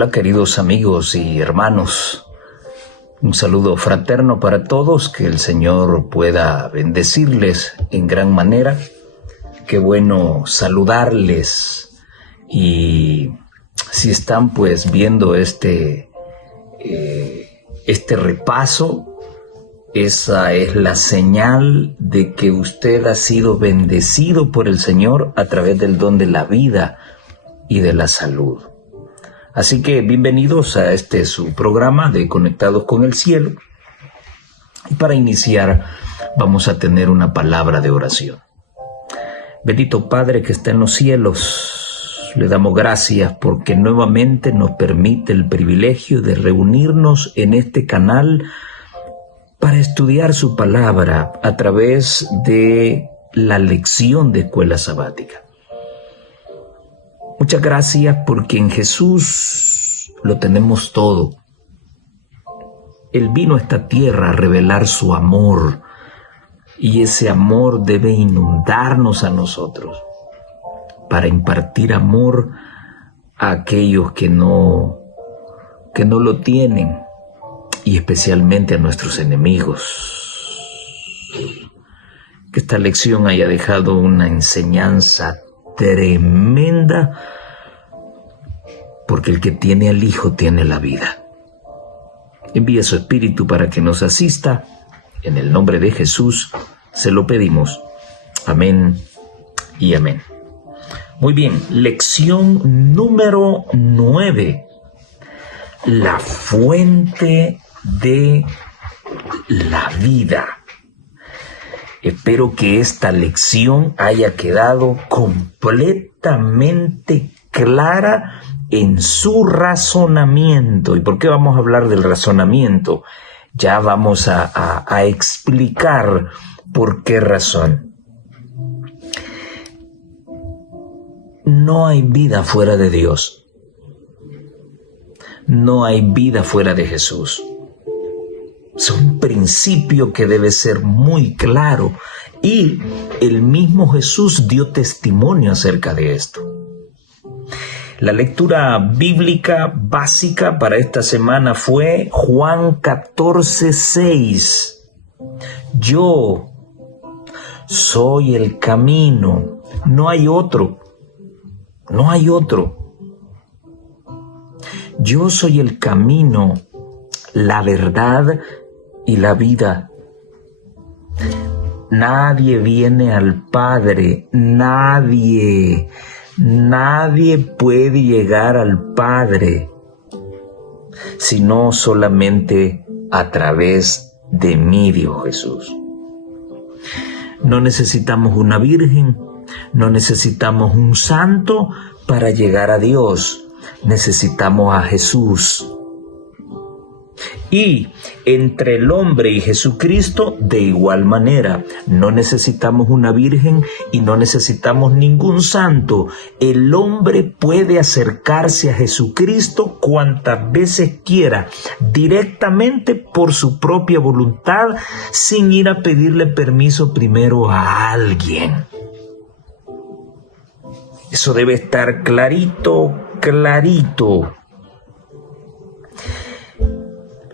Hola queridos amigos y hermanos, un saludo fraterno para todos, que el Señor pueda bendecirles en gran manera. Qué bueno saludarles, y si están pues viendo este repaso, esa es la señal de que usted ha sido bendecido por el Señor a través del don de la vida y de la salud. Así que bienvenidos a su programa de Conectados con el Cielo. Y para iniciar vamos a tener una palabra de oración. Bendito Padre que está en los cielos, le damos gracias porque nuevamente nos permite el privilegio de reunirnos en este canal para estudiar su palabra a través de la lección de escuela sabática. Muchas gracias porque en Jesús lo tenemos todo. Él vino a esta tierra a revelar su amor, y ese amor debe inundarnos a nosotros para impartir amor a aquellos que no lo tienen, y especialmente a nuestros enemigos. Que esta lección haya dejado una enseñanza tremenda, porque el que tiene al Hijo tiene la vida. Envía su Espíritu para que nos asista. En el nombre de Jesús se lo pedimos. Amén y amén. Muy bien, lección número 9. La fuente de la vida. Espero que esta lección haya quedado completamente clara en su razonamiento. ¿Y por qué vamos a hablar del razonamiento? Ya vamos a explicar por qué razón. No hay vida fuera de Dios. No hay vida fuera de Jesús. Es un principio que debe ser muy claro, y el mismo Jesús dio testimonio acerca de esto. La lectura bíblica básica para esta semana fue Juan 14:6. Yo soy el camino, no hay otro, no hay otro. Yo soy el camino, la verdad y la vida. Nadie viene al Padre, nadie puede llegar al Padre, sino solamente a través de mí, dijo Jesús. No necesitamos una virgen, no necesitamos un santo para llegar a Dios. Necesitamos a Jesús. Y entre el hombre y Jesucristo, de igual manera, no necesitamos una virgen y no necesitamos ningún santo. El hombre puede acercarse a Jesucristo cuantas veces quiera, directamente por su propia voluntad, sin ir a pedirle permiso primero a alguien. Eso debe estar clarito, clarito.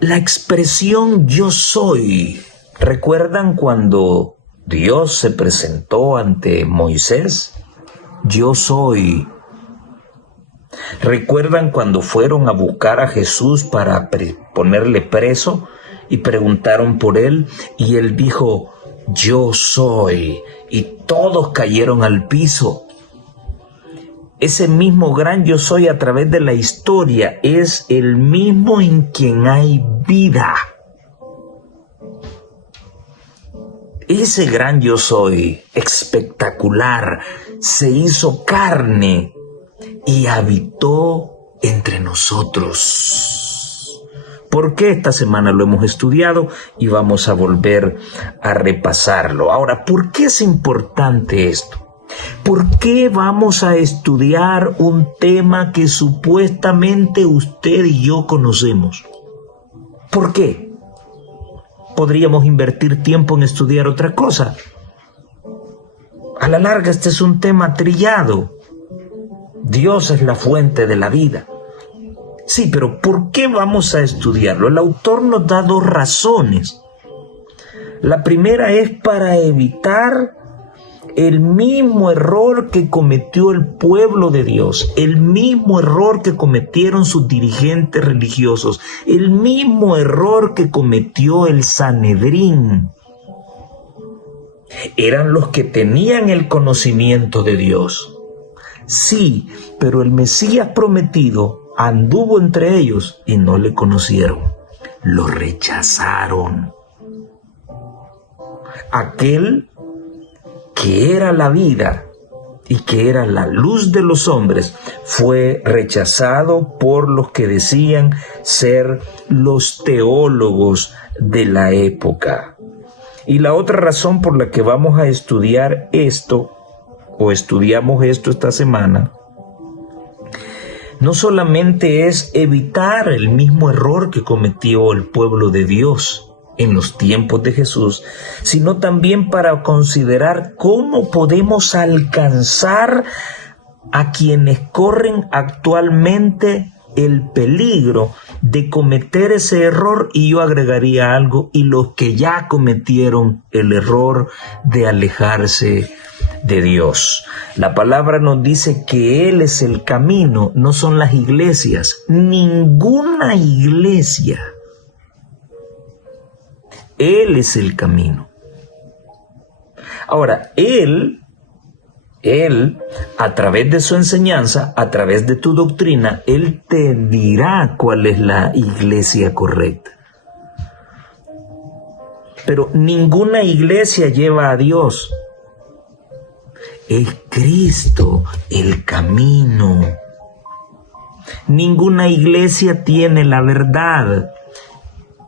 La expresión yo soy, ¿recuerdan cuando Dios se presentó ante Moisés? Yo soy. ¿Recuerdan cuando fueron a buscar a Jesús para ponerle preso y preguntaron por él? Y él dijo, yo soy. Y todos cayeron al piso. Ese mismo gran yo soy a través de la historia es el mismo en quien hay vida. Ese gran yo soy espectacular se hizo carne y habitó entre nosotros. ¿Por qué? Esta semana lo hemos estudiado y vamos a volver a repasarlo. Ahora, ¿por qué es importante esto? ¿Por qué vamos a estudiar un tema que supuestamente usted y yo conocemos? ¿Por qué? Podríamos invertir tiempo en estudiar otra cosa. A la larga, este es un tema trillado. Dios es la fuente de la vida. Sí, pero ¿por qué vamos a estudiarlo? El autor nos da dos razones. La primera es para evitar el mismo error que cometió el pueblo de Dios, el mismo error que cometieron sus dirigentes religiosos, el mismo error que cometió el Sanedrín. Eran los que tenían el conocimiento de Dios. Sí, pero el Mesías prometido anduvo entre ellos y no le conocieron. Lo rechazaron. Aquel que era la vida y que era la luz de los hombres fue rechazado por los que decían ser los teólogos de la época. Y la otra razón por la que vamos a estudiar esto, o estudiamos esto esta semana, no solamente es evitar el mismo error que cometió el pueblo de Dios en los tiempos de Jesús, sino también para considerar cómo podemos alcanzar a quienes corren actualmente el peligro de cometer ese error, y yo agregaría algo, y los que ya cometieron el error de alejarse de Dios. La palabra nos dice que Él es el camino, no son las iglesias, ninguna iglesia. Él es el camino. Ahora, Él, a través de su enseñanza, a través de tu doctrina, Él te dirá cuál es la iglesia correcta. Pero ninguna iglesia lleva a Dios. Es Cristo el camino. Ninguna iglesia tiene la verdad.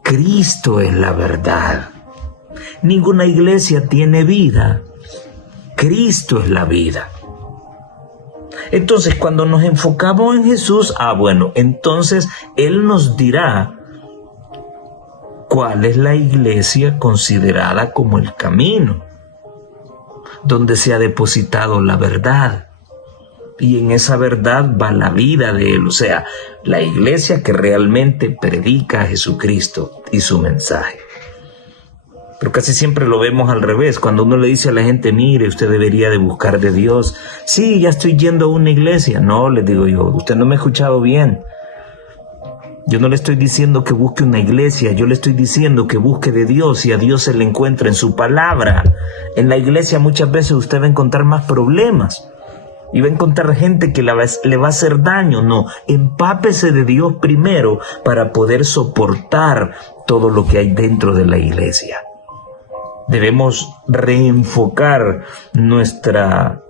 Cristo es la verdad. Ninguna iglesia tiene vida. Cristo es la vida. Entonces, cuando nos enfocamos en Jesús, entonces Él nos dirá cuál es la iglesia considerada como el camino, donde se ha depositado la verdad. Y en esa verdad va la vida de Él, o sea, la iglesia que realmente predica a Jesucristo y su mensaje. Pero casi siempre lo vemos al revés. Cuando uno le dice a la gente, mire, usted debería de buscar de Dios. Sí, ya estoy yendo a una iglesia. No, les digo yo, usted no me ha escuchado bien. Yo no le estoy diciendo que busque una iglesia, yo le estoy diciendo que busque de Dios, y a Dios se le encuentra en su palabra. En la iglesia muchas veces usted va a encontrar más problemas. Y va a encontrar gente que le va a hacer daño. No, empápese de Dios primero para poder soportar todo lo que hay dentro de la iglesia. Debemos reenfocar nuestra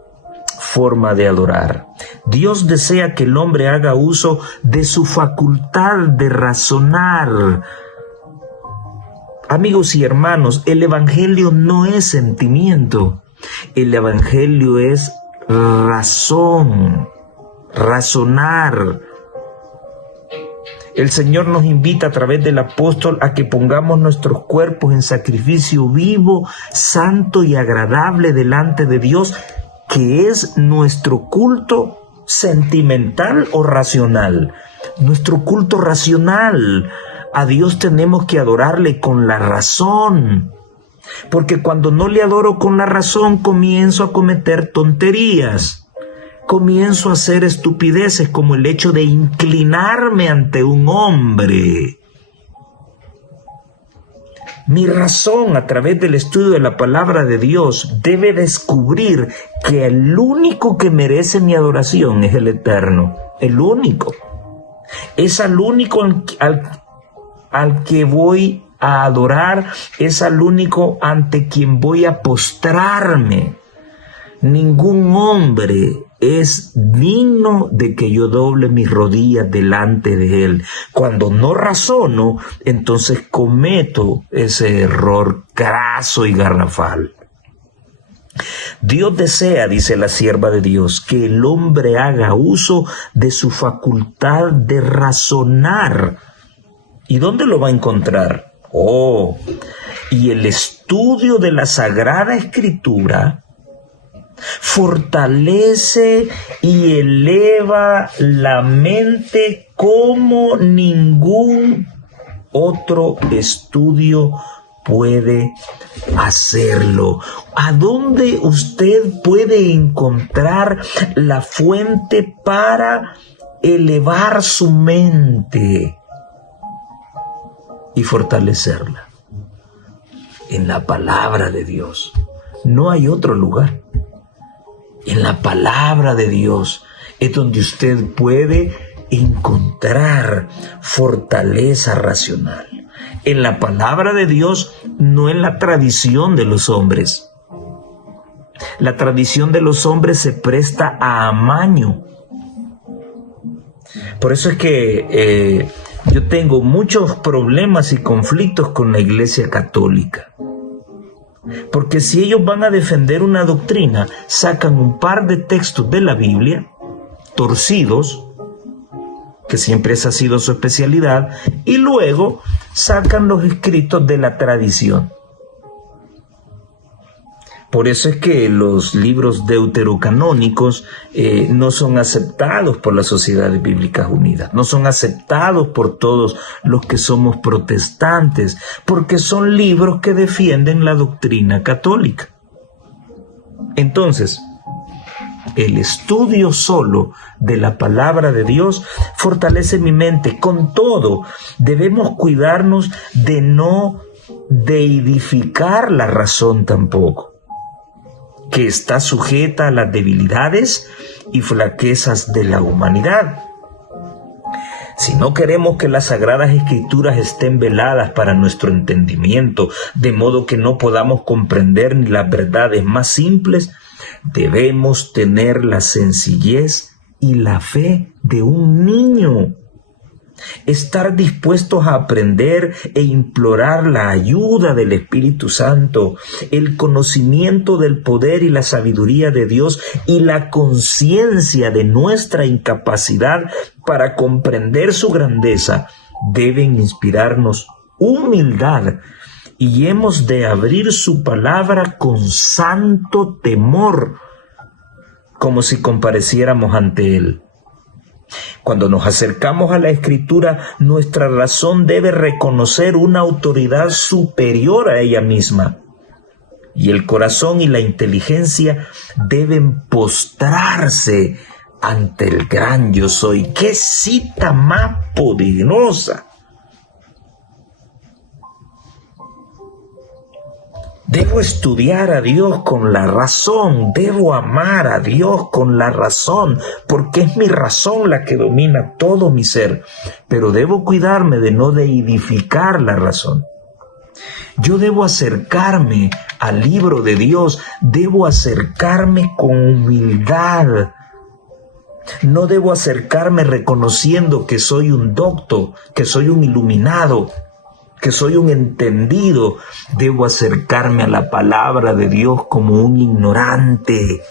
forma de adorar. Dios desea que el hombre haga uso de su facultad de razonar. Amigos y hermanos, el evangelio no es sentimiento. El evangelio es razón, razonar. El Señor nos invita a través del apóstol a que pongamos nuestros cuerpos en sacrificio vivo, santo y agradable delante de Dios, que es nuestro culto sentimental o racional. Nuestro culto racional. A Dios tenemos que adorarle con la razón. Porque cuando no le adoro con la razón, comienzo a cometer tonterías. Comienzo a hacer estupideces como el hecho de inclinarme ante un hombre. Mi razón, a través del estudio de la palabra de Dios, debe descubrir que el único que merece mi adoración es el Eterno. El único. Es al único al que voy a adorar, es al único ante quien voy a postrarme. Ningún hombre es digno de que yo doble mis rodillas delante de él. Cuando no razono, entonces cometo ese error craso y garrafal. Dios desea, dice la sierva de Dios, que el hombre haga uso de su facultad de razonar. ¿Y dónde lo va a encontrar? Y el estudio de la Sagrada Escritura fortalece y eleva la mente como ningún otro estudio puede hacerlo. ¿A dónde usted puede encontrar la fuente para elevar su mente y fortalecerla? En la palabra de Dios. No hay otro lugar. En la palabra de Dios es donde usted puede encontrar fortaleza racional. En la palabra de Dios, no en la tradición de los hombres. La tradición de los hombres se presta a amaño. Por eso es que yo tengo muchos problemas y conflictos con la Iglesia Católica. Porque si ellos van a defender una doctrina, sacan un par de textos de la Biblia, torcidos, que siempre esa ha sido su especialidad, y luego sacan los escritos de la tradición. Por eso es que los libros deuterocanónicos no son aceptados por las Sociedades Bíblicas Unidas, no son aceptados por todos los que somos protestantes, porque son libros que defienden la doctrina católica. Entonces, el estudio solo de la palabra de Dios fortalece mi mente. Con todo, debemos cuidarnos de no deidificar la razón tampoco, que está sujeta a las debilidades y flaquezas de la humanidad. Si no queremos que las Sagradas Escrituras estén veladas para nuestro entendimiento, de modo que no podamos comprender ni las verdades más simples, debemos tener la sencillez y la fe de un niño. Estar dispuestos a aprender e implorar la ayuda del Espíritu Santo, el conocimiento del poder y la sabiduría de Dios y la conciencia de nuestra incapacidad para comprender su grandeza deben inspirarnos humildad, y hemos de abrir su palabra con santo temor, como si compareciéramos ante Él. Cuando nos acercamos a la Escritura, nuestra razón debe reconocer una autoridad superior a ella misma, y el corazón y la inteligencia deben postrarse ante el gran yo soy. ¡Qué cita más poderosa! Debo estudiar a Dios con la razón, debo amar a Dios con la razón, porque es mi razón la que domina todo mi ser, pero debo cuidarme de no deidificar la razón. Yo debo acercarme al libro de Dios, debo acercarme con humildad. No debo acercarme reconociendo que soy un docto, que soy un iluminado, que soy un entendido. Debo acercarme a la palabra de Dios como un ignorante,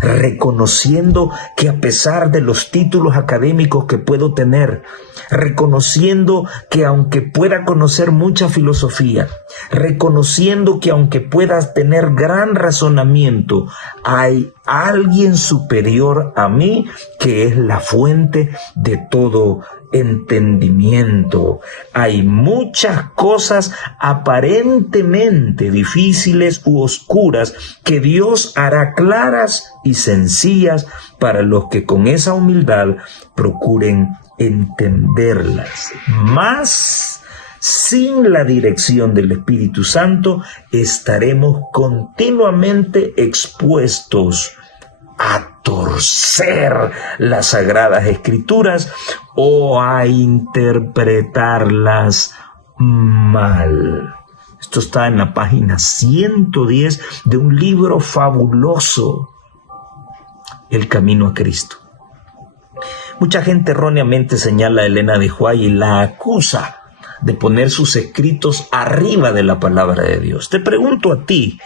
reconociendo que a pesar de los títulos académicos que puedo tener, reconociendo que aunque pueda conocer mucha filosofía, reconociendo que aunque puedas tener gran razonamiento, hay alguien superior a mí que es la fuente de todo entendimiento. Hay muchas cosas aparentemente difíciles u oscuras que Dios hará claras y sencillas para los que con esa humildad procuren entenderlas. Mas sin la dirección del Espíritu Santo estaremos continuamente expuestos a torcer las Sagradas Escrituras o a interpretarlas mal. Esto está en la página 110 de un libro fabuloso, El Camino a Cristo. Mucha gente erróneamente señala a Elena de White y la acusa de poner sus escritos arriba de la palabra de Dios. Te pregunto a ti,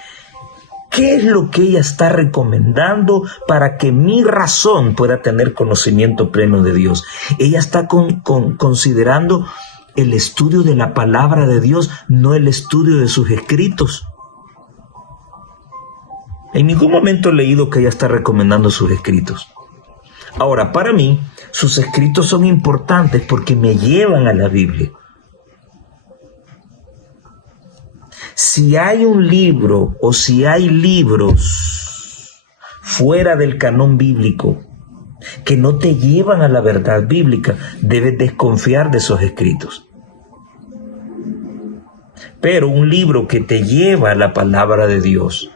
¿qué es lo que ella está recomendando para que mi razón pueda tener conocimiento pleno de Dios? Ella está considerando el estudio de la palabra de Dios, no el estudio de sus escritos. En ningún momento he leído que ella está recomendando sus escritos. Ahora, para mí, sus escritos son importantes porque me llevan a la Biblia. Si hay un libro o si hay libros fuera del canon bíblico que no te llevan a la verdad bíblica, debes desconfiar de esos escritos. Pero un libro que te lleva a la palabra de Dios,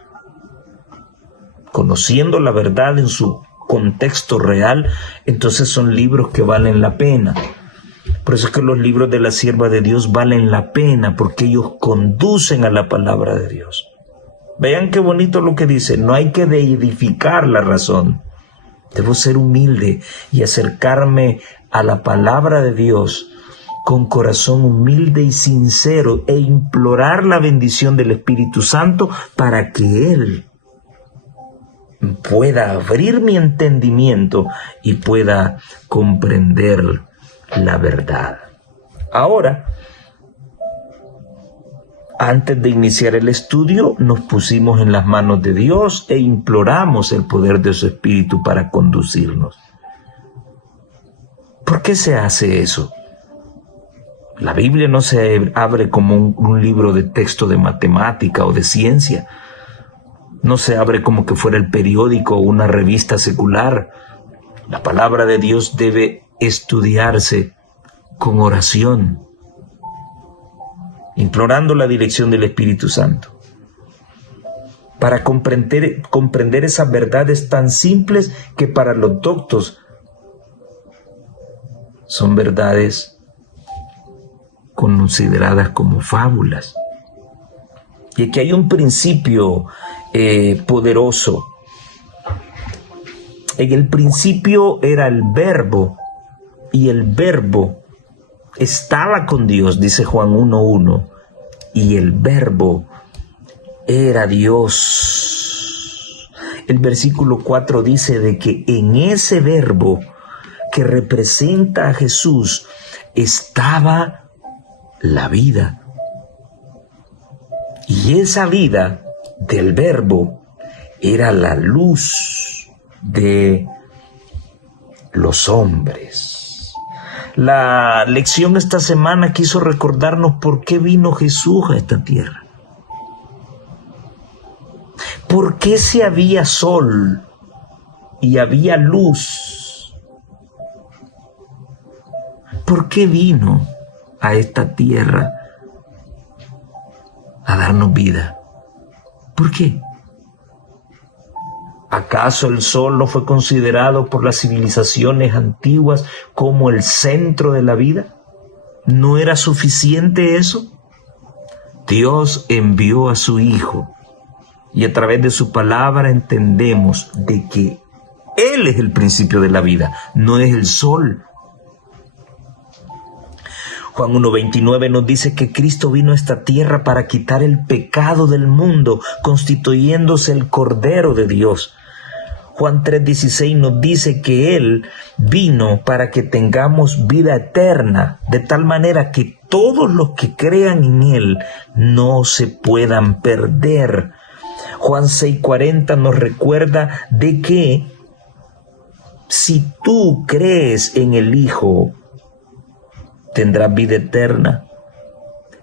conociendo la verdad en su contexto real, entonces son libros que valen la pena. Por eso es que los libros de la sierva de Dios valen la pena, porque ellos conducen a la palabra de Dios. Vean qué bonito lo que dice: no hay que deedificar la razón. Debo ser humilde y acercarme a la palabra de Dios con corazón humilde y sincero e implorar la bendición del Espíritu Santo para que Él pueda abrir mi entendimiento y pueda comprender la verdad. Ahora, antes de iniciar el estudio, nos pusimos en las manos de Dios e imploramos el poder de su Espíritu para conducirnos. ¿Por qué se hace eso? La Biblia no se abre como un libro de texto de matemática o de ciencia. No se abre como que fuera el periódico o una revista secular. La palabra de Dios debe estudiarse con oración, implorando la dirección del Espíritu Santo, para comprender esas verdades tan simples que para los doctos son verdades consideradas como fábulas. Y aquí hay un principio poderoso. En el principio era el Verbo, y el Verbo estaba con Dios, dice Juan 1:1, y el Verbo era Dios. El versículo 4 dice de que en ese Verbo que representa a Jesús estaba la vida. Y esa vida del Verbo era la luz de los hombres. La lección esta semana quiso recordarnos por qué vino Jesús a esta tierra. ¿Por qué si había sol y había luz? ¿Por qué vino a esta tierra a darnos vida? ¿Por qué? ¿Acaso el sol no fue considerado por las civilizaciones antiguas como el centro de la vida? ¿No era suficiente eso? Dios envió a su Hijo y a través de su palabra entendemos de que Él es el principio de la vida, no es el sol. Juan 1:29 nos dice que Cristo vino a esta tierra para quitar el pecado del mundo, constituyéndose el Cordero de Dios. Juan 3:16 nos dice que Él vino para que tengamos vida eterna, de tal manera que todos los que crean en Él no se puedan perder. Juan 6:40 nos recuerda de que si tú crees en el Hijo, tendrás vida eterna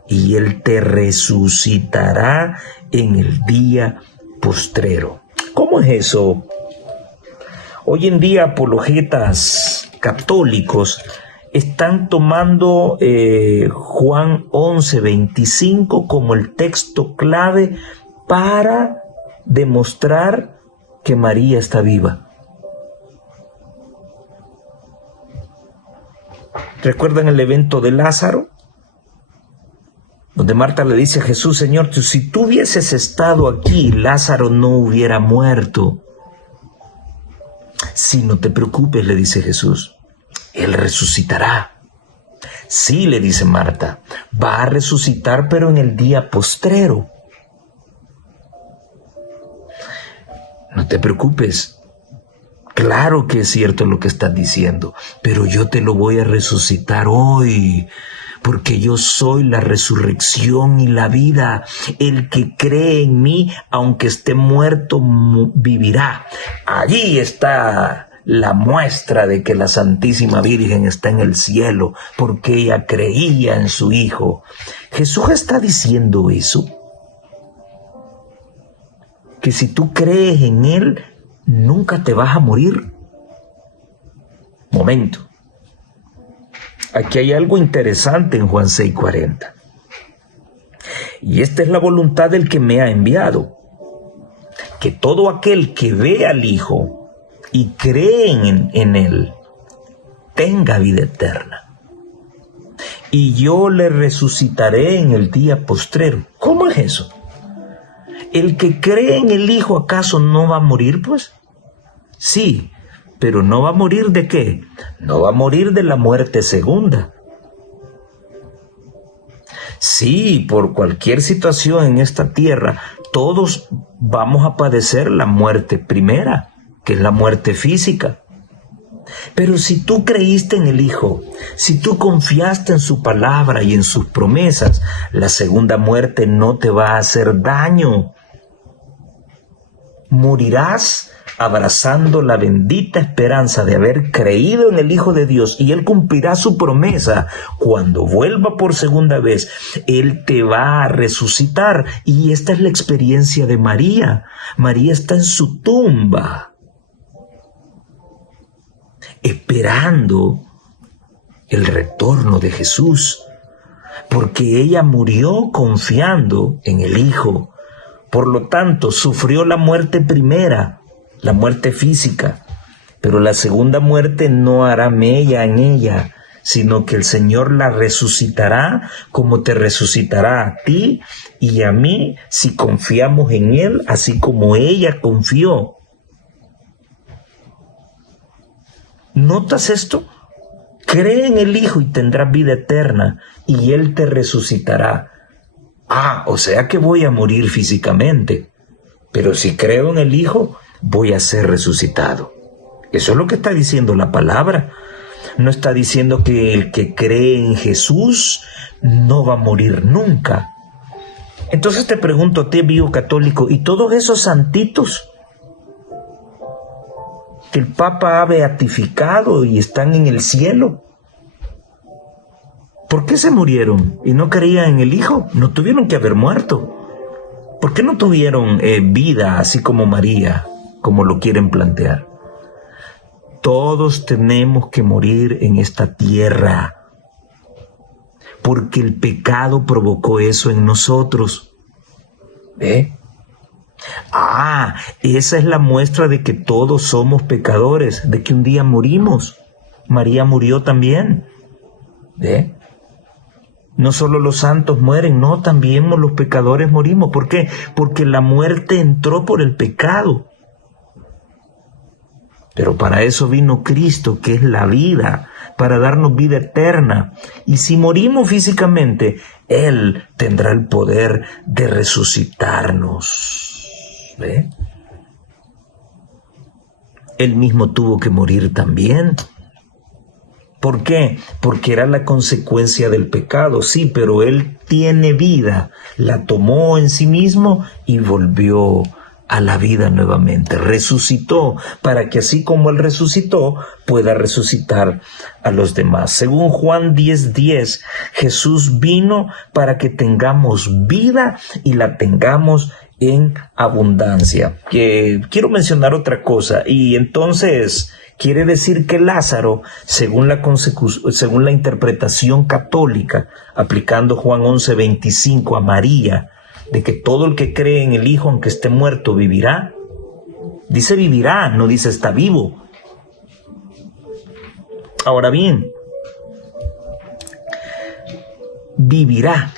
y Él te resucitará en el día postrero. ¿Cómo es eso? Hoy en día apologetas católicos están tomando Juan 11:25 como el texto clave para demostrar que María está viva. ¿Recuerdan el evento de Lázaro? Donde Marta le dice a Jesús: Señor, si tú hubieses estado aquí, Lázaro no hubiera muerto. Sí, no te preocupes, le dice Jesús, Él resucitará. Sí, le dice Marta, va a resucitar, pero en el día postrero. No te preocupes. Claro que es cierto lo que estás diciendo, pero yo te lo voy a resucitar hoy, porque yo soy la resurrección y la vida. El que cree en mí, aunque esté muerto, vivirá. Allí está la muestra de que la Santísima Virgen está en el cielo porque ella creía en su Hijo. Jesús está diciendo eso, que si tú crees en Él, nunca te vas a morir. Momento. Aquí hay algo interesante en Juan 6:40. Y esta es la voluntad del que me ha enviado, que todo aquel que ve al Hijo y cree en Él, tenga vida eterna. Y yo le resucitaré en el día postrero. ¿Cómo es eso? ¿El que cree en el Hijo acaso no va a morir, pues? Sí, pero ¿no va a morir de qué? No va a morir de la muerte segunda. Sí, por cualquier situación en esta tierra, todos vamos a padecer la muerte primera, que es la muerte física. Pero si tú creíste en el Hijo, si tú confiaste en su palabra y en sus promesas, la segunda muerte no te va a hacer daño. Morirás abrazando la bendita esperanza de haber creído en el Hijo de Dios, y Él cumplirá su promesa. Cuando vuelva por segunda vez, Él te va a resucitar. Y esta es la experiencia de María. María está en su tumba, esperando el retorno de Jesús, porque ella murió confiando en el Hijo. Por lo tanto, sufrió la muerte primera, la muerte física, pero la segunda muerte no hará mella en ella, sino que el Señor la resucitará como te resucitará a ti y a mí si confiamos en Él, así como ella confió. ¿Notas esto? Cree en el Hijo y tendrás vida eterna, y Él te resucitará. O sea que voy a morir físicamente, pero si creo en el Hijo, voy a ser resucitado. Eso es lo que está diciendo la palabra. No está diciendo que el que cree en Jesús no va a morir nunca. Entonces te pregunto a ti, vivo católico, ¿y todos esos santitos que el Papa ha beatificado y están en el cielo, por qué se murieron y no creían en el Hijo? No tuvieron que haber muerto. ¿Por qué no tuvieron vida así como María, como lo quieren plantear? Todos tenemos que morir en esta tierra, porque el pecado provocó eso en nosotros. Esa es la muestra de que todos somos pecadores, de que un día morimos. María murió también. No solo los santos mueren, no, también los pecadores morimos. ¿Por qué? Porque la muerte entró por el pecado. Pero para eso vino Cristo, que es la vida, para darnos vida eterna. Y si morimos físicamente, Él tendrá el poder de resucitarnos. Él mismo tuvo que morir también. ¿Por qué? Porque era la consecuencia del pecado, sí, pero Él tiene vida, la tomó en sí mismo y volvió a la vida nuevamente, resucitó, para que así como Él resucitó, pueda resucitar a los demás. Según Juan 10:10, Jesús vino para que tengamos vida y la tengamos en abundancia. Quiero mencionar otra cosa, y entonces quiere decir que Lázaro, según la interpretación católica, aplicando Juan 11:25 a María, de que todo el que cree en el Hijo, aunque esté muerto, vivirá. Dice vivirá, no dice está vivo. Ahora bien, vivirá.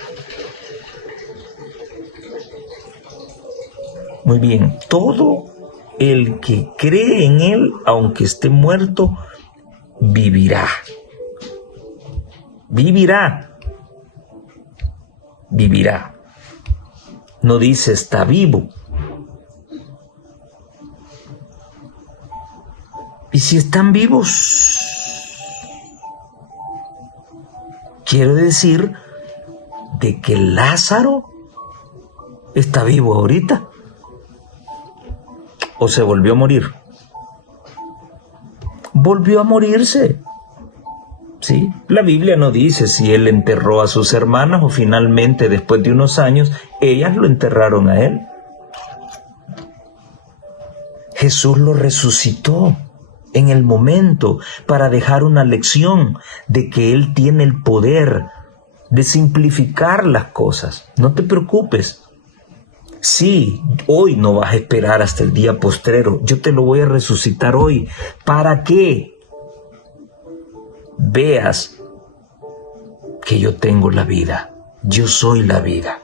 Muy bien, todo el que cree en Él, aunque esté muerto, vivirá. Vivirá. Vivirá. No dice está vivo. ¿Y si están vivos? Quiere decir de que Lázaro está vivo ahorita. ¿O se volvió a morir? volvió a morirse. ¿Sí? La Biblia no dice si él enterró a sus hermanas o finalmente, después de unos años, ellas lo enterraron a él. Jesús lo resucitó en el momento para dejar una lección de que Él tiene el poder de simplificar las cosas. No te preocupes. Sí, hoy no vas a esperar hasta el día postrero. Yo te lo voy a resucitar hoy. ¿Para qué? Veas que yo tengo la vida. Yo soy la vida.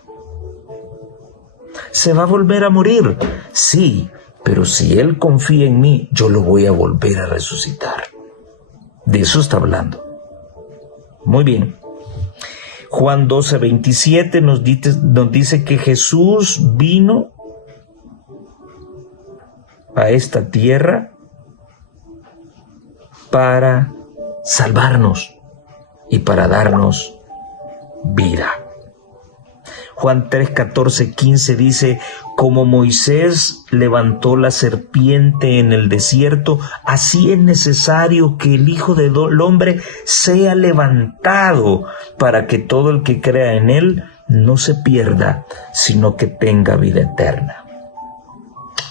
¿Se va a volver a morir? Sí, pero si Él confía en mí, yo lo voy a volver a resucitar. De eso está hablando. Muy bien. Juan 12:27 nos dice que Jesús vino a esta tierra para salvarnos y para darnos vida. Juan 3:14-15 dice: como Moisés levantó la serpiente en el desierto, así es necesario que el Hijo del Hombre sea levantado, para que todo el que crea en él no se pierda, sino que tenga vida eterna.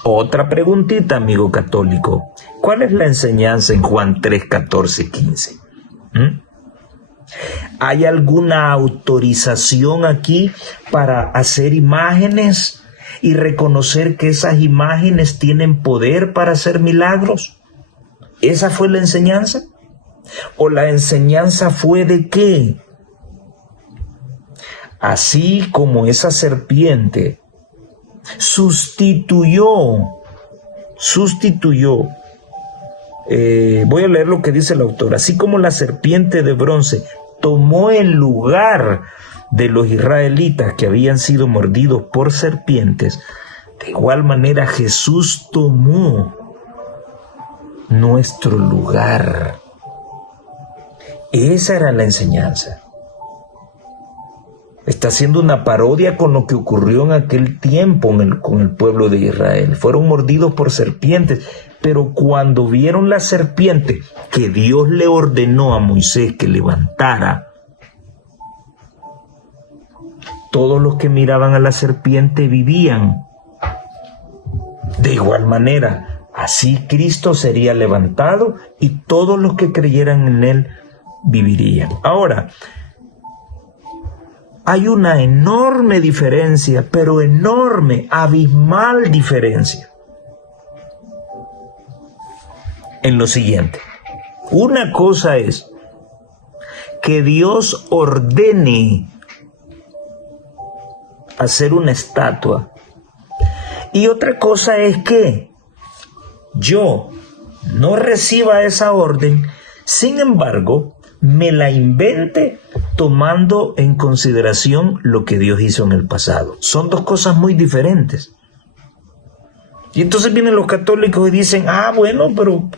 Otra preguntita, amigo católico. ¿Cuál es la enseñanza en Juan 3:14-15? ¿Hay alguna autorización aquí para hacer imágenes y reconocer que esas imágenes tienen poder para hacer milagros? ¿Esa fue la enseñanza? ¿O la enseñanza fue de qué? Así como esa serpiente sustituyó, voy a leer lo que dice el autor, así como la serpiente de bronce tomó el lugar de los israelitas que habían sido mordidos por serpientes, de igual manera Jesús tomó nuestro lugar. Esa era la enseñanza. Está haciendo una parodia con lo que ocurrió en aquel tiempo con el pueblo de Israel. Fueron mordidos por serpientes, pero cuando vieron la serpiente que Dios le ordenó a Moisés que levantara, todos los que miraban a la serpiente vivían. De igual manera, así Cristo sería levantado y todos los que creyeran en Él vivirían. Ahora, hay una enorme diferencia, pero enorme, abismal diferencia, en lo siguiente. Una cosa es que Dios ordene hacer una estatua, y otra cosa es que yo no reciba esa orden, sin embargo, me la invente tomando en consideración lo que Dios hizo en el pasado. Son dos cosas muy diferentes. Y entonces vienen los católicos y dicen, bueno, pero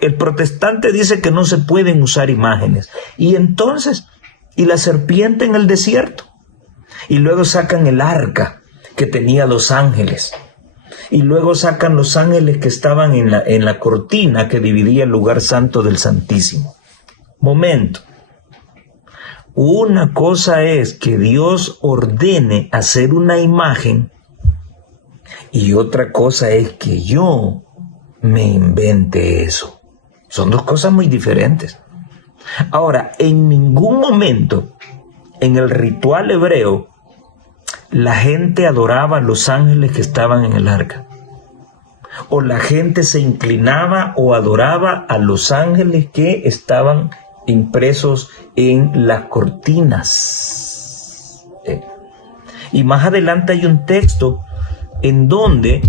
el protestante dice que no se pueden usar imágenes. Y entonces, ¿y la serpiente en el desierto? Y luego sacan el arca que tenía los ángeles. Y luego sacan los ángeles que estaban en la cortina que dividía el lugar santo del Santísimo. Momento. Una cosa es que Dios ordene hacer una imagen y otra cosa es que yo me invente eso. Son dos cosas muy diferentes. Ahora, en ningún momento en el ritual hebreo la gente adoraba a los ángeles que estaban en el arca, o la gente se inclinaba o adoraba a los ángeles que estaban impresos en las cortinas. Y más adelante hay un texto en donde,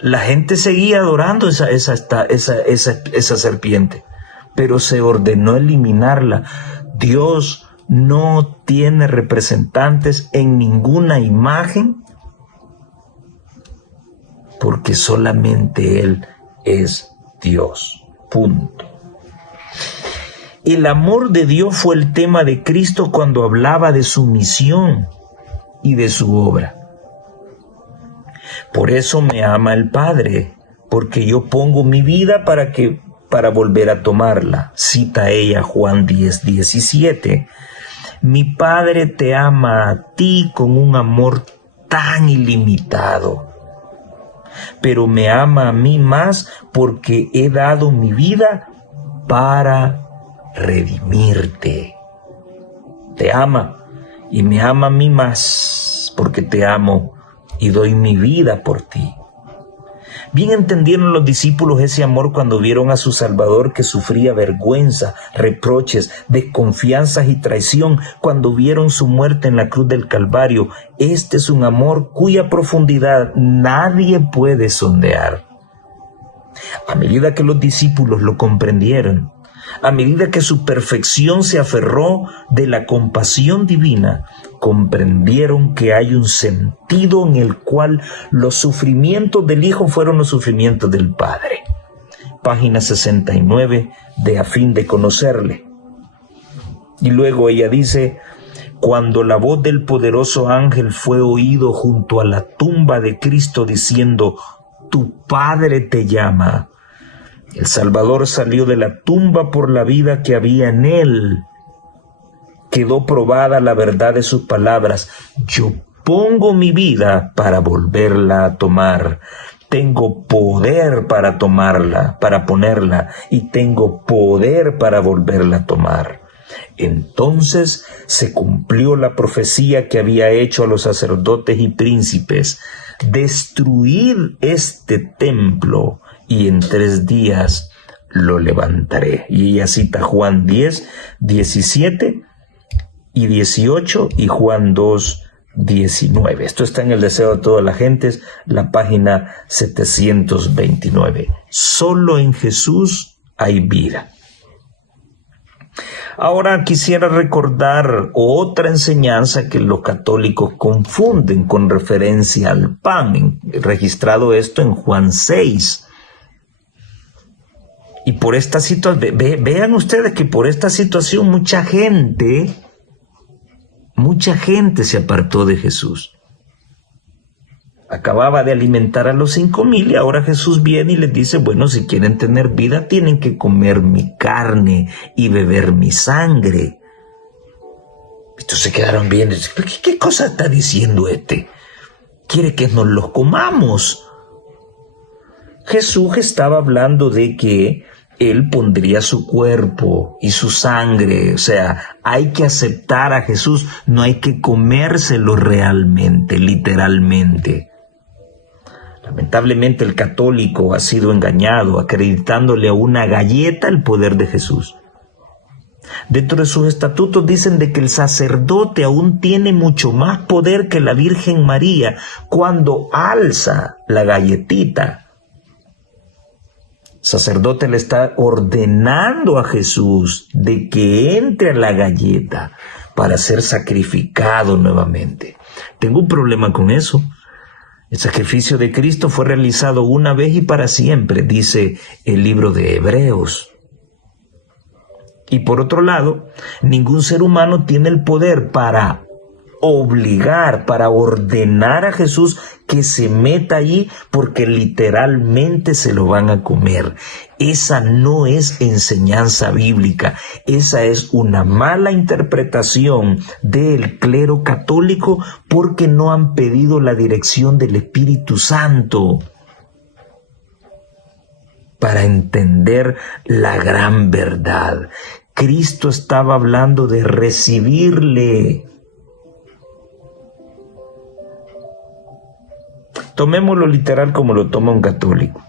la gente seguía adorando esa serpiente, pero se ordenó eliminarla. Dios no tiene representantes en ninguna imagen, porque solamente Él es Dios. Punto. El amor de Dios fue el tema de Cristo cuando hablaba de su misión y de su obra. Por eso me ama el Padre, porque yo pongo mi vida para volver a tomarla. Cita ella Juan 10:17. Mi Padre te ama a ti con un amor tan ilimitado, pero me ama a mí más porque he dado mi vida para redimirte. Te ama y me ama a mí más porque te amo y doy mi vida por ti. Bien entendieron los discípulos ese amor cuando vieron a su Salvador que sufría vergüenza, reproches, desconfianzas y traición cuando vieron su muerte en la cruz del Calvario. Este es un amor cuya profundidad nadie puede sondear. A medida que los discípulos lo comprendieron, a medida que su perfección se aferró de la compasión divina, comprendieron que hay un sentido en el cual los sufrimientos del Hijo fueron los sufrimientos del Padre. Página 69 de A fin de conocerle. Y luego ella dice: cuando la voz del poderoso ángel fue oído junto a la tumba de Cristo diciendo: tu Padre te llama, el Salvador salió de la tumba por la vida que había en él. Quedó probada la verdad de sus palabras: yo pongo mi vida para volverla a tomar. Tengo poder para tomarla, para ponerla, y tengo poder para volverla a tomar. Entonces se cumplió la profecía que había hecho a los sacerdotes y príncipes: destruid este templo y en 3 días lo levantaré. Y ella cita Juan 10:17 y 18 y Juan 2:19. Esto está en El deseo de todas las gentes, la página 729. Solo en Jesús hay vida. Ahora quisiera recordar otra enseñanza que los católicos confunden con referencia al pan, registrado esto en Juan 6. Y por esta situación, vean ustedes que por esta situación mucha gente se apartó de Jesús. Acababa de alimentar a los 5,000 y ahora Jesús viene y les dice: bueno, si quieren tener vida tienen que comer mi carne y beber mi sangre. Estos se quedaron viendo. ¿Qué cosa está diciendo este? ¿Quiere que nos los comamos? Jesús estaba hablando de que Él pondría su cuerpo y su sangre. O sea, hay que aceptar a Jesús, no hay que comérselo realmente, literalmente. Lamentablemente el católico ha sido engañado, acreditándole a una galleta el poder de Jesús. Dentro de sus estatutos dicen de que el sacerdote aún tiene mucho más poder que la Virgen María cuando alza la galletita. El sacerdote le está ordenando a Jesús de que entre a la galleta para ser sacrificado nuevamente. Tengo un problema con eso. El sacrificio de Cristo fue realizado una vez y para siempre, dice el libro de Hebreos. Y por otro lado, ningún ser humano tiene el poder para obligar, para ordenar a Jesús que se meta allí, porque literalmente se lo van a comer. Esa no es enseñanza bíblica, esa es una mala interpretación del clero católico porque no han pedido la dirección del Espíritu Santo para entender la gran verdad. Cristo estaba hablando de recibirle. Tomémoslo literal como lo toma un católico.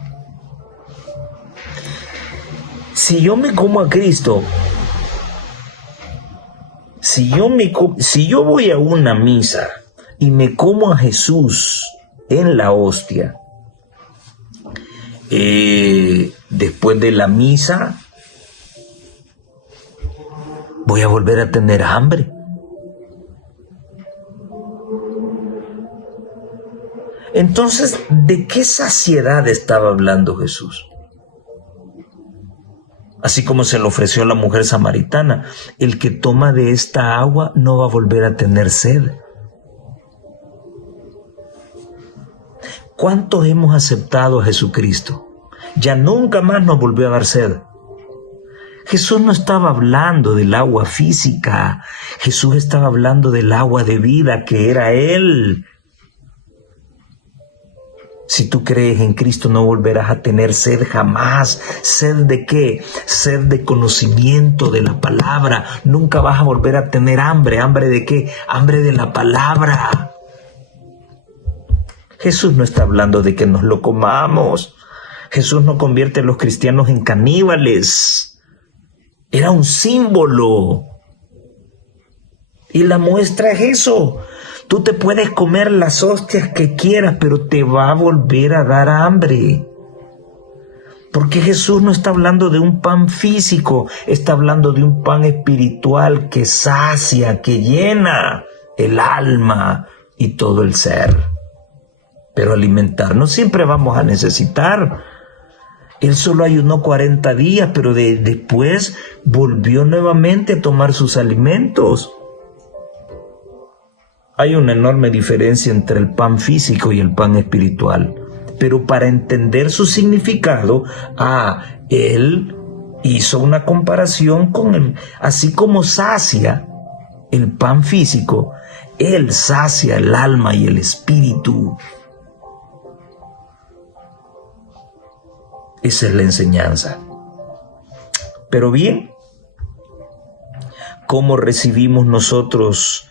Si yo me como a Cristo, si yo voy a una misa y me como a Jesús en la hostia, después de la misa, voy a volver a tener hambre. Entonces, ¿de qué saciedad estaba hablando Jesús? Así como se le ofreció a la mujer samaritana: el que toma de esta agua no va a volver a tener sed. ¿Cuántos hemos aceptado a Jesucristo? ya nunca más nos volvió a dar sed. Jesús no estaba hablando del agua física, Jesús estaba hablando del agua de vida que era Él. Si tú crees en Cristo no volverás a tener sed jamás. ¿Sed de qué? Sed de conocimiento de la palabra. Nunca vas a volver a tener hambre. ¿Hambre de qué? Hambre de la palabra. Jesús no está hablando de que nos lo comamos. Jesús no convierte a los cristianos en caníbales. Era un símbolo. Y la muestra es eso. Tú te puedes comer las hostias que quieras, pero te va a volver a dar hambre. Porque Jesús no está hablando de un pan físico, está hablando de un pan espiritual que sacia, que llena el alma y todo el ser. Pero alimentarnos siempre vamos a necesitar. Él solo ayunó 40 días, pero después volvió nuevamente a tomar sus alimentos. Hay una enorme diferencia entre el pan físico y el pan espiritual. Pero para entender su significado, él hizo una comparación con él. Así como sacia el pan físico, él sacia el alma y el espíritu. Esa es la enseñanza. Pero bien, ¿cómo recibimos nosotros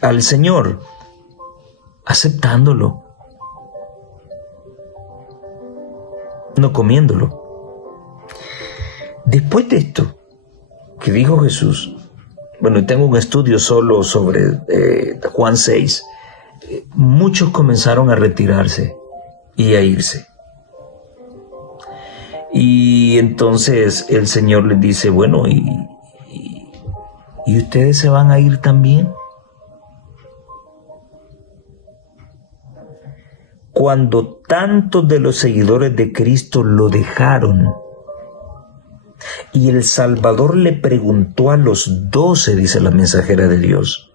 al Señor? Aceptándolo, no comiéndolo. Después de esto que dijo Jesús, bueno, tengo un estudio solo sobre Juan 6, muchos comenzaron a retirarse y a irse. Y entonces el Señor les dice, bueno, ¿y ustedes se van a ir también? Cuando tantos de los seguidores de Cristo lo dejaron, y el Salvador le preguntó a los 12, dice la mensajera de Dios,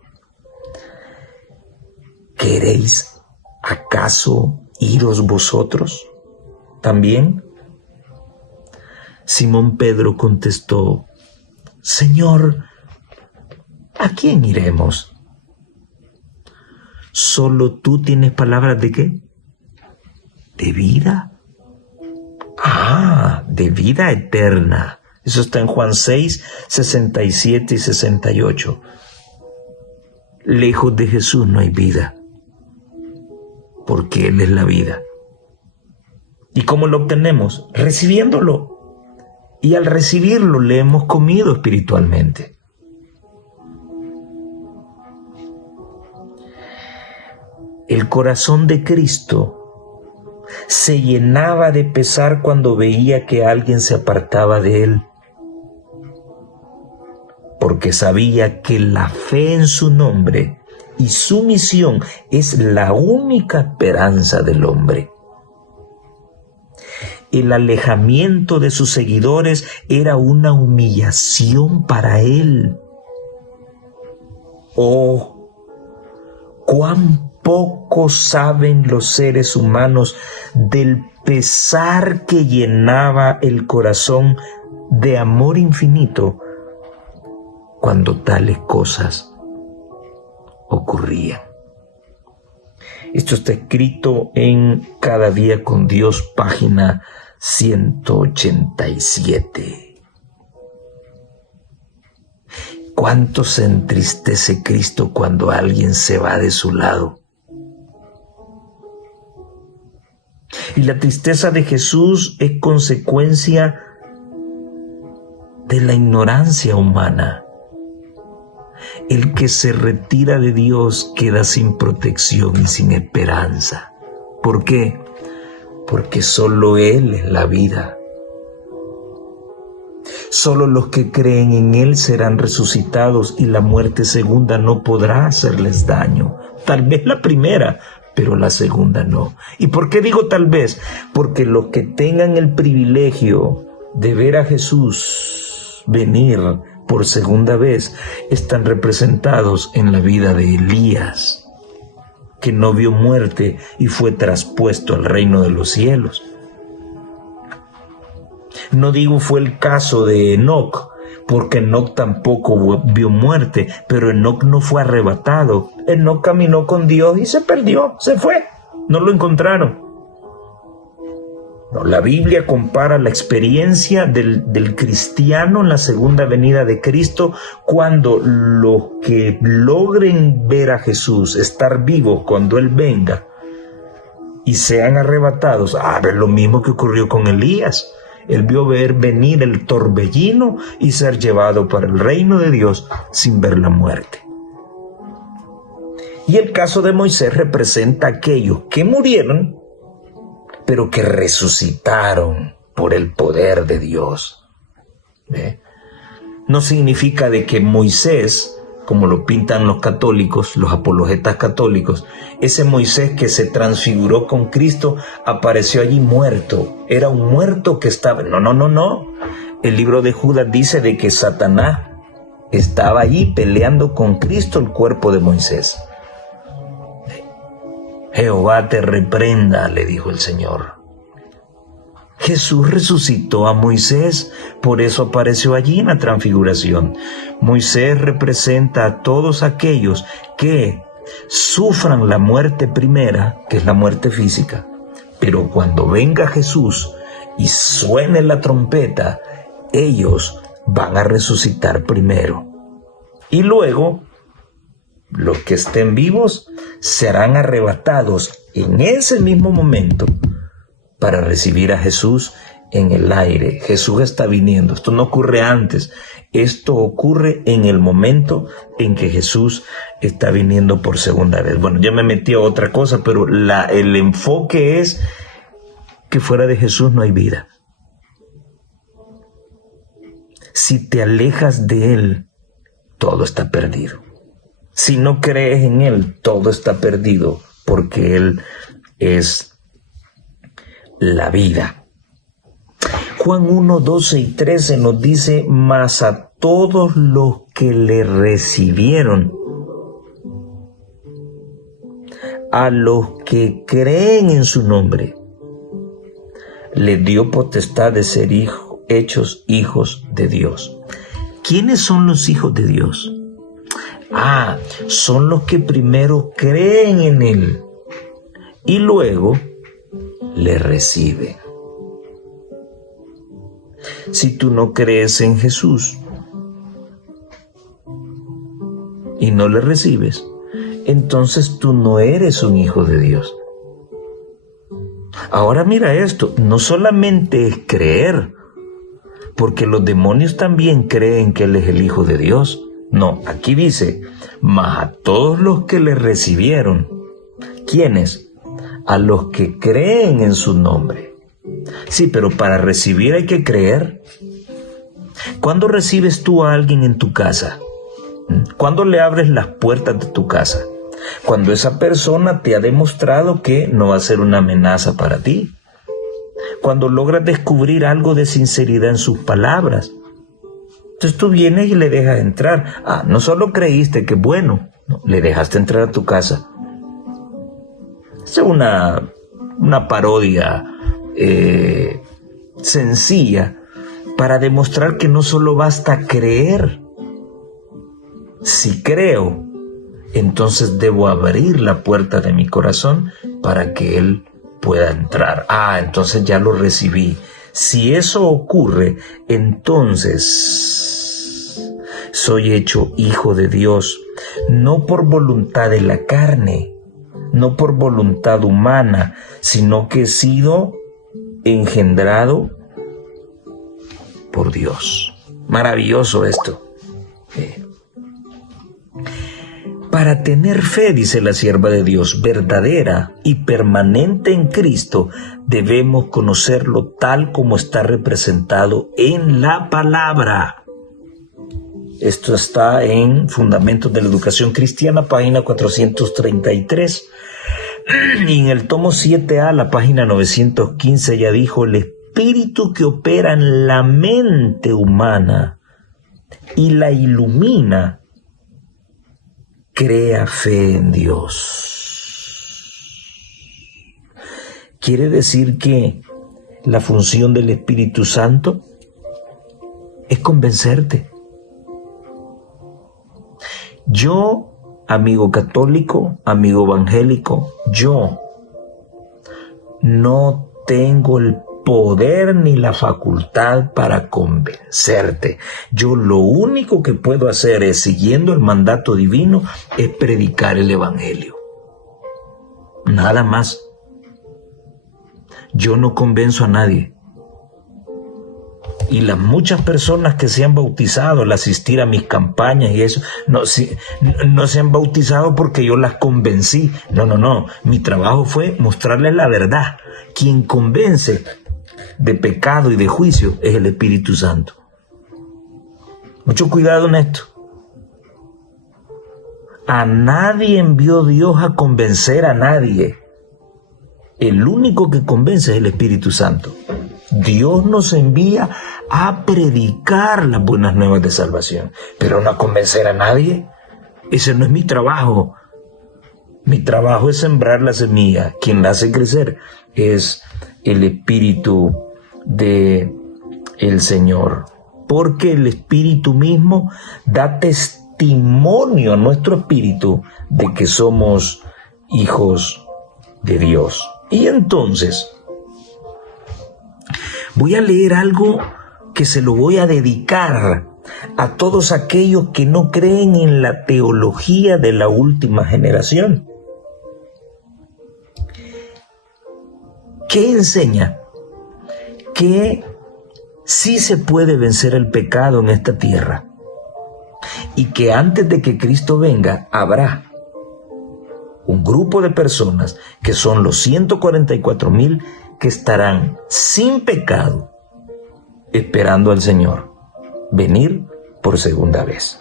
¿queréis acaso iros vosotros también? Simón Pedro contestó, Señor, ¿a quién iremos? ¿Solo tú tienes palabras de qué? ¿De vida? De vida eterna. Eso está en Juan 6, 67 y 68. Lejos de Jesús no hay vida, porque Él es la vida. ¿Y cómo lo obtenemos? Recibiéndolo. Y al recibirlo le hemos comido espiritualmente. El corazón de Cristo se llenaba de pesar cuando veía que alguien se apartaba de Él, porque sabía que la fe en su nombre y su misión es la única esperanza del hombre. El alejamiento de sus seguidores era una humillación para Él. Oh, cuán poco saben los seres humanos del pesar que llenaba el corazón de amor infinito cuando tales cosas ocurrían. Esto está escrito en Cada Día con Dios, página 187. ¿Cuánto se entristece Cristo cuando alguien se va de su lado? Y la tristeza de Jesús es consecuencia de la ignorancia humana. El que se retira de Dios queda sin protección y sin esperanza. ¿Por qué? Porque solo Él es la vida. Solo los que creen en Él serán resucitados y la muerte segunda no podrá hacerles daño. Tal vez la primera, pero la segunda no. ¿Y por qué digo tal vez? Porque los que tengan el privilegio de ver a Jesús venir por segunda vez están representados en la vida de Elías. que no vio muerte y fue traspuesto al reino de los cielos. No digo fue el caso de Enoc, porque Enoc tampoco vio muerte, pero Enoc no fue arrebatado. Enoc caminó con Dios y se perdió, se fue, no lo encontraron. No, la Biblia compara la experiencia del cristiano en la segunda venida de Cristo, cuando los que logren ver a Jesús, estar vivos cuando Él venga y sean arrebatados. Es lo mismo que ocurrió con Elías. Él vio venir el torbellino y ser llevado para el reino de Dios sin ver la muerte. Y el caso de Moisés representa a aquellos que murieron, pero que resucitaron por el poder de Dios. ¿Ve? No significa de que Moisés, como lo pintan los católicos, los apologetas católicos, ese Moisés que se transfiguró con Cristo apareció allí muerto. Era un muerto que estaba... No. El libro de Judas dice de que Satanás estaba allí peleando con Cristo el cuerpo de Moisés. Jehová te reprenda, le dijo el Señor. Jesús resucitó a Moisés, por eso apareció allí en la transfiguración. Moisés representa a todos aquellos que sufran la muerte primera, que es la muerte física, pero cuando venga Jesús y suene la trompeta, ellos van a resucitar primero. Y luego, los que estén vivos serán arrebatados en ese mismo momento para recibir a Jesús en el aire. Jesús está viniendo. Esto no ocurre antes. Esto ocurre en el momento en que Jesús está viniendo por segunda vez. Bueno, ya me metí a otra cosa, pero el enfoque es que fuera de Jesús no hay vida. Si te alejas de Él, todo está perdido. Si no crees en Él, todo está perdido, porque Él es la vida. Juan 1, 12 y 13 nos dice: mas a todos los que le recibieron, a los que creen en su nombre, les dio potestad de ser hechos hijos de Dios. ¿Quiénes son los hijos de Dios? Son los que primero creen en Él y luego le reciben. Si tú no crees en Jesús y no le recibes, entonces tú no eres un hijo de Dios. Ahora mira esto, no solamente es creer, porque los demonios también creen que Él es el Hijo de Dios. No, aquí dice: mas a todos los que le recibieron. ¿Quiénes? A los que creen en su nombre. Sí, pero para recibir hay que creer. ¿Cuándo recibes tú a alguien en tu casa? ¿Cuándo le abres las puertas de tu casa? Cuando esa persona te ha demostrado que no va a ser una amenaza para ti. Cuando logras descubrir algo de sinceridad en sus palabras. Entonces tú vienes y le dejas entrar. No solo creíste que bueno, no, le dejaste entrar a tu casa. Es una parodia sencilla para demostrar que no solo basta creer. Si creo, entonces debo abrir la puerta de mi corazón para que Él pueda entrar. Entonces ya lo recibí. Si eso ocurre, entonces soy hecho hijo de Dios, no por voluntad de la carne, no por voluntad humana, sino que he sido engendrado por Dios. Maravilloso esto. Para tener fe, dice la sierva de Dios, verdadera y permanente en Cristo, debemos conocerlo tal como está representado en la palabra. Esto está en Fundamentos de la Educación Cristiana, página 433. Y en el tomo 7A, la página 915, ya dijo: el espíritu que opera en la mente humana y la ilumina, crea fe en Dios. Quiere decir que la función del Espíritu Santo es convencerte. Yo, amigo católico, amigo evangélico, yo no tengo el poder ni la facultad para convencerte. Yo lo único que puedo hacer es, siguiendo el mandato divino, es predicar el evangelio. Nada más. Yo no convenzo a nadie. Y las muchas personas que se han bautizado al asistir a mis campañas y eso, no se han bautizado porque yo las convencí. No. Mi trabajo fue mostrarles la verdad. Quien convence de pecado y de juicio es el Espíritu Santo. Mucho cuidado en esto. A nadie envió Dios a convencer a nadie. El único que convence es el Espíritu Santo. Dios nos envía a predicar las buenas nuevas de salvación, pero no a convencer a nadie. Ese no es mi trabajo. Mi trabajo es sembrar la semilla. Quien la hace crecer es el Espíritu del Señor. Porque el Espíritu mismo da testimonio a nuestro espíritu de que somos hijos de Dios. Y entonces, voy a leer algo que se lo voy a dedicar a todos aquellos que no creen en la teología de la última generación. ¿Qué enseña? Que sí se puede vencer el pecado en esta tierra y que antes de que Cristo venga habrá un grupo de personas que son los 144,000 que estarán sin pecado esperando al Señor venir por segunda vez.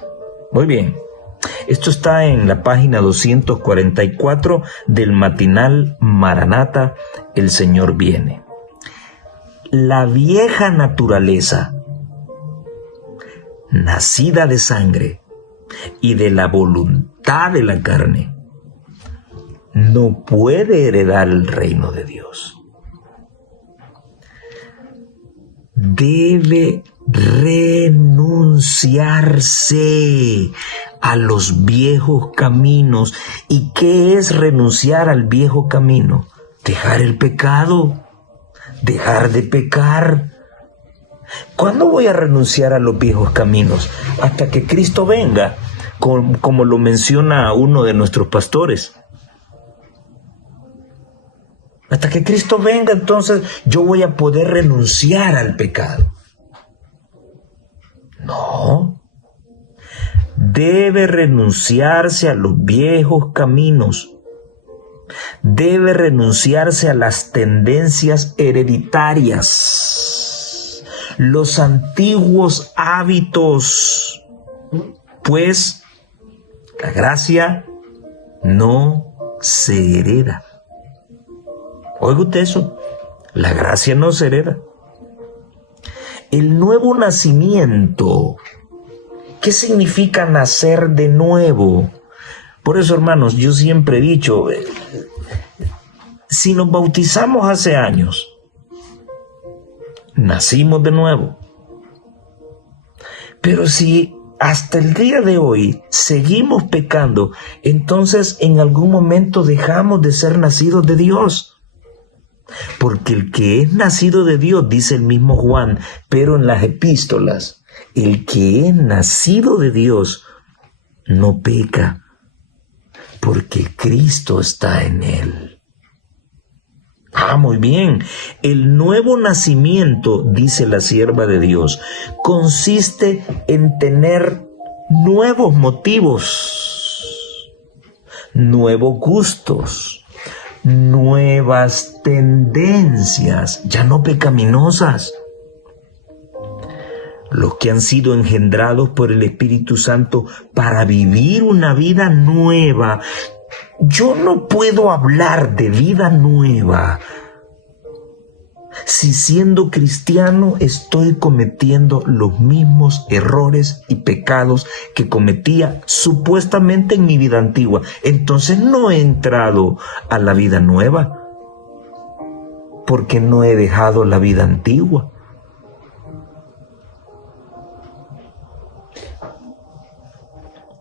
Muy bien, esto está en la página 244 del matinal Maranata, El Señor Viene. La vieja naturaleza, nacida de sangre y de la voluntad de la carne, no puede heredar el reino de Dios. Debe renunciarse a los viejos caminos. ¿Y qué es renunciar al viejo camino? Dejar el pecado, dejar de pecar. ¿Cuándo voy a renunciar a los viejos caminos? Hasta que Cristo venga, como lo menciona uno de nuestros pastores. Hasta que Cristo venga, entonces yo voy a poder renunciar al pecado. No. Debe renunciarse a los viejos caminos. Debe renunciarse a las tendencias hereditarias, los antiguos hábitos, pues la gracia no se hereda. Oiga usted eso, la gracia no se hereda. El nuevo nacimiento, ¿qué significa nacer de nuevo? Por eso, hermanos, yo siempre he dicho, si nos bautizamos hace años, nacimos de nuevo. Pero si hasta el día de hoy seguimos pecando, entonces en algún momento dejamos de ser nacidos de Dios. Porque el que es nacido de Dios, dice el mismo Juan, pero en las epístolas, el que es nacido de Dios no peca, porque Cristo está en él. Muy bien. El nuevo nacimiento, dice la sierva de Dios, consiste en tener nuevos motivos, nuevos gustos, nuevas tendencias, ya no pecaminosas. Los que han sido engendrados por el Espíritu Santo para vivir una vida nueva. Yo no puedo hablar de vida nueva si siendo cristiano estoy cometiendo los mismos errores y pecados que cometía supuestamente en mi vida antigua. Entonces no he entrado a la vida nueva. porque no he dejado la vida antigua.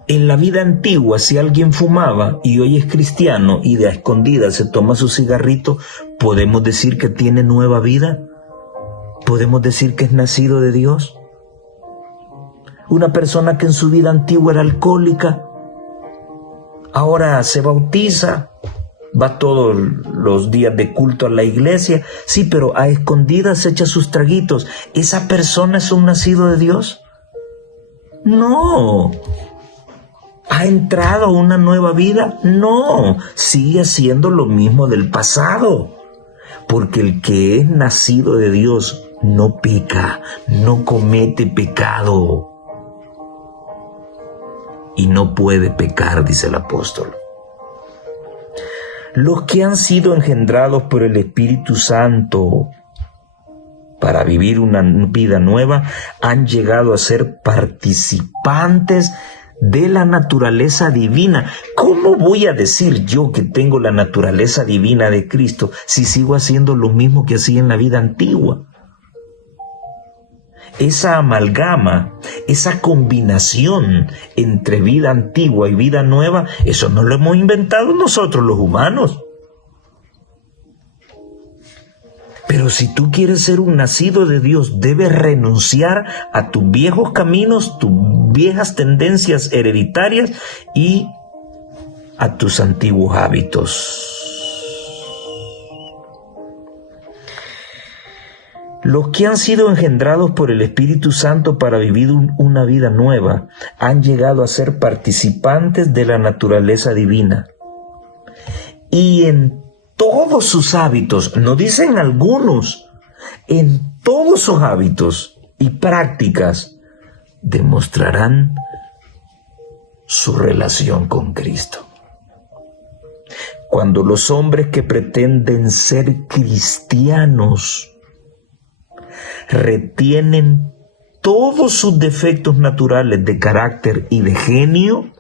En la vida antigua, si alguien fumaba y hoy es cristiano y de a escondidas se toma su cigarrito, ¿podemos decir que tiene nueva vida? ¿Podemos decir que es nacido de Dios? Una persona que en su vida antigua era alcohólica, ahora se bautiza, va todos los días de culto a la iglesia, sí, pero a escondidas echa sus traguitos. ¿Esa persona es un nacido de Dios? No. ¿Ha entrado a una nueva vida? No, sigue haciendo lo mismo del pasado. Porque el que es nacido de Dios no peca, no comete pecado. Y no puede pecar, dice el apóstol. Los que han sido engendrados por el Espíritu Santo para vivir una vida nueva han llegado a ser participantes de la naturaleza divina. ¿Cómo voy a decir yo que tengo la naturaleza divina de Cristo si sigo haciendo lo mismo que hacía en la vida antigua? Esa amalgama, esa combinación entre vida antigua y vida nueva, eso no lo hemos inventado nosotros los humanos. Pero si tú quieres ser un nacido de Dios, debes renunciar a tus viejos caminos, tus viejas tendencias hereditarias y a tus antiguos hábitos. Los que han sido engendrados por el Espíritu Santo para vivir una vida nueva han llegado a ser participantes de la naturaleza divina. Y en todos sus hábitos, no dicen algunos, en todos sus hábitos y prácticas demostrarán su relación con Cristo. Cuando los hombres que pretenden ser cristianos retienen todos sus defectos naturales de carácter y de genio,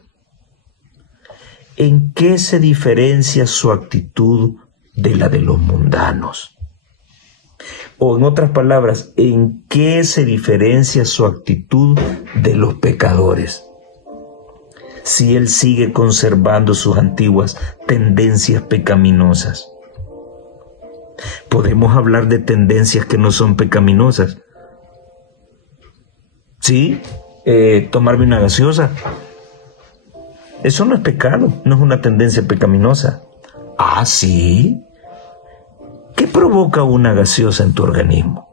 ¿en qué se diferencia su actitud de la de los mundanos? O en otras palabras, ¿en qué se diferencia su actitud de los pecadores? Si él sigue conservando sus antiguas tendencias pecaminosas. Podemos hablar de tendencias que no son pecaminosas. ¿Sí? Tomarme una gaseosa. Eso no es pecado, no es una tendencia pecaminosa. ¿Ah, sí? ¿Qué provoca una gaseosa en tu organismo?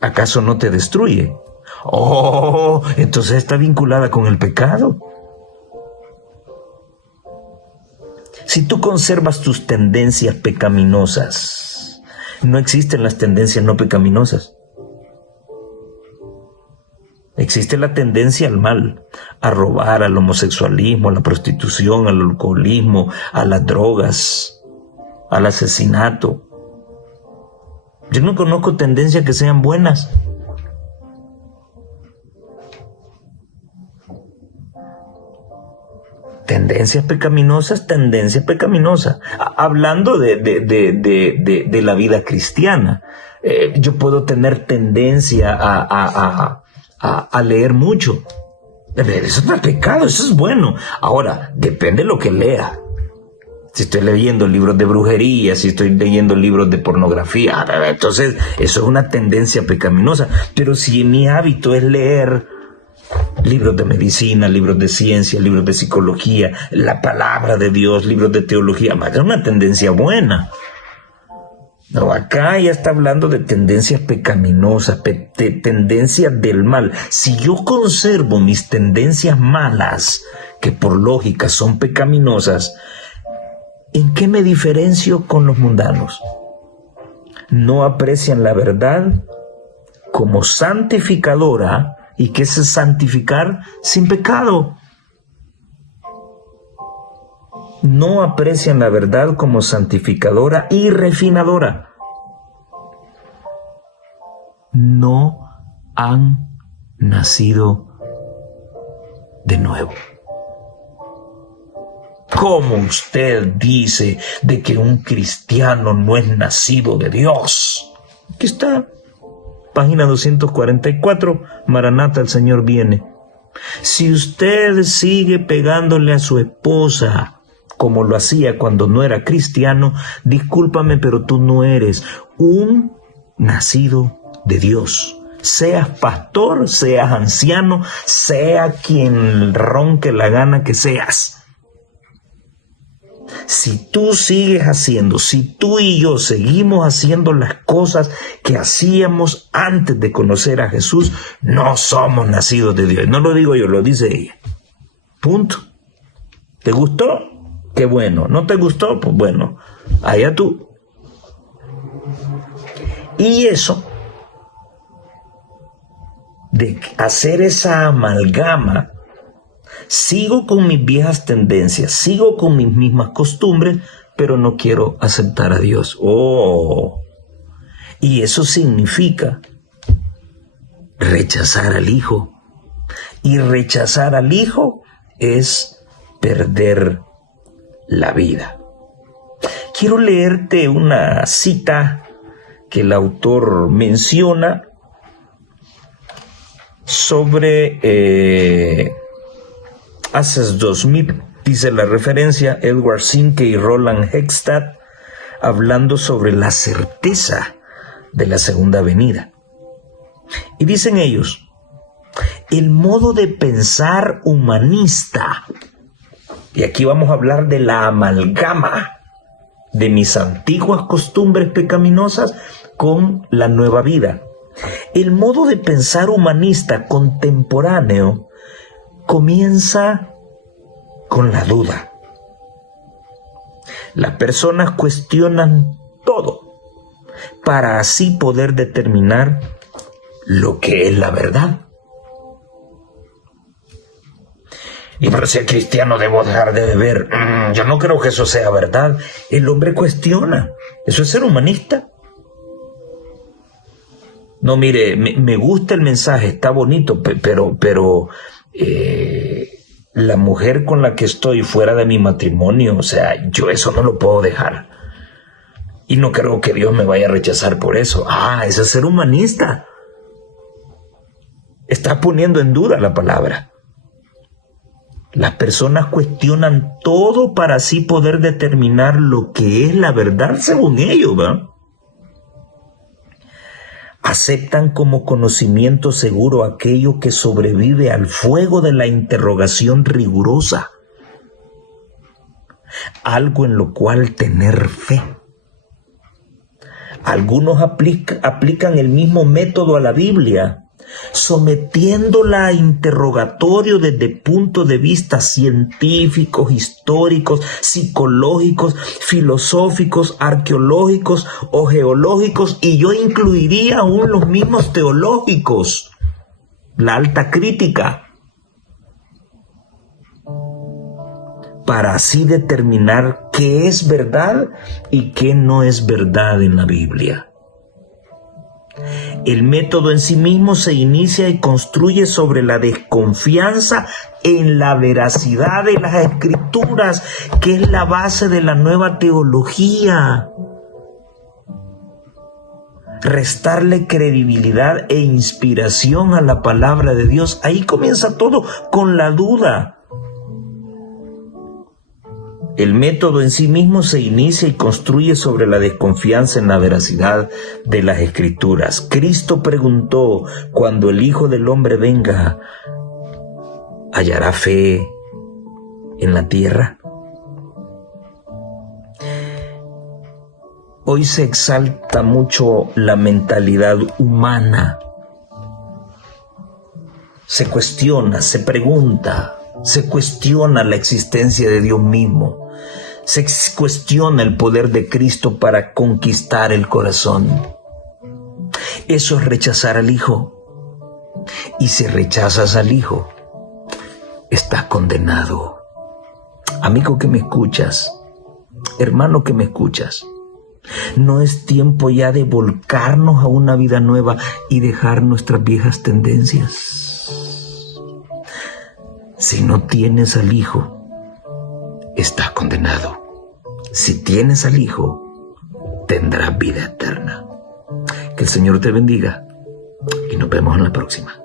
¿Acaso no te destruye? Oh, entonces está vinculada con el pecado. Si tú conservas tus tendencias pecaminosas, no existen las tendencias no pecaminosas. Existe la tendencia al mal, a robar, al homosexualismo, a la prostitución, al alcoholismo, a las drogas, al asesinato. Yo no conozco tendencias que sean buenas. Tendencias pecaminosas, tendencias pecaminosas. Hablando de la vida cristiana, yo puedo tener tendencia a leer mucho. Eso no es pecado, eso es bueno. Ahora, depende de lo que lea. Si estoy leyendo libros de brujería, si estoy leyendo libros de pornografía, entonces eso es una tendencia pecaminosa. Pero si mi hábito es leer libros de medicina, libros de ciencia, libros de psicología, la palabra de Dios, libros de teología, es una tendencia buena. No, acá ya está hablando de tendencias pecaminosas, tendencias del mal. Si yo conservo mis tendencias malas, que por lógica son pecaminosas, ¿en qué me diferencio con los mundanos? No aprecian la verdad como santificadora. ¿Y qué es santificar? Sin pecado. No aprecian la verdad como santificadora y refinadora. No han nacido de nuevo. ¿Cómo usted dice de que un cristiano no es nacido de Dios? Aquí está, página 244, Maranata, el Señor viene. Si usted sigue pegándole a su esposa, como lo hacía cuando no era cristiano, discúlpame, pero tú no eres un nacido de Dios. Seas pastor, seas anciano, sea quien ronque la gana que seas. Si tú sigues haciendo, si tú y yo seguimos haciendo las cosas que hacíamos antes de conocer a Jesús, no somos nacidos de Dios. No lo digo yo, lo dice ella. Punto. ¿Te gustó? Qué bueno. ¿No te gustó? Pues bueno, allá tú. Y eso, de hacer esa amalgama, sigo con mis viejas tendencias, sigo con mis mismas costumbres, pero no quiero aceptar a Dios. Y eso significa rechazar al Hijo. Y rechazar al Hijo es perder la vida. Quiero leerte una cita que el autor menciona sobre Haces 2000, dice la referencia, Edward Simke y Roland Hextad, hablando sobre la certeza de la segunda venida. Y dicen ellos, el modo de pensar humanista, y aquí vamos a hablar de la amalgama de mis antiguas costumbres pecaminosas con la nueva vida. El modo de pensar humanista contemporáneo comienza con la duda. Las personas cuestionan todo para así poder determinar lo que es la verdad. Y para ser cristiano debo dejar de beber. Yo no creo que eso sea verdad. El hombre cuestiona. ¿Eso es ser humanista? No, mire, me gusta el mensaje, está bonito, pero la mujer con la que estoy fuera de mi matrimonio, o sea, yo eso no lo puedo dejar. Y no creo que Dios me vaya a rechazar por eso. Eso es ser humanista. Está poniendo en duda la palabra. Las personas cuestionan todo para así poder determinar lo que es la verdad según ellos, ¿verdad? Aceptan como conocimiento seguro aquello que sobrevive al fuego de la interrogación rigurosa, algo en lo cual tener fe. Algunos aplican el mismo método a la Biblia, sometiéndola a interrogatorio desde puntos de vista científicos, históricos, psicológicos, filosóficos, arqueológicos o geológicos, y yo incluiría aún los mismos teológicos, la alta crítica, para así determinar qué es verdad y qué no es verdad en la Biblia. El método en sí mismo se inicia y construye sobre la desconfianza en la veracidad de las Escrituras, que es la base de la nueva teología. Restarle credibilidad e inspiración a la palabra de Dios. Ahí comienza todo, con la duda. El método en sí mismo se inicia y construye sobre la desconfianza en la veracidad de las Escrituras. Cristo preguntó, cuando el Hijo del Hombre venga, ¿hallará fe en la tierra? Hoy se exalta mucho la mentalidad humana. Se cuestiona, se pregunta, se cuestiona la existencia de Dios mismo. Se cuestiona el poder de Cristo para conquistar el corazón. Eso es rechazar al Hijo. Y si rechazas al Hijo, estás condenado. Amigo que me escuchas, hermano que me escuchas, ¿no es tiempo ya de volcarnos a una vida nueva y dejar nuestras viejas tendencias? Si no tienes al Hijo, estás condenado. Si tienes al Hijo, tendrás vida eterna. Que el Señor te bendiga y nos vemos en la próxima.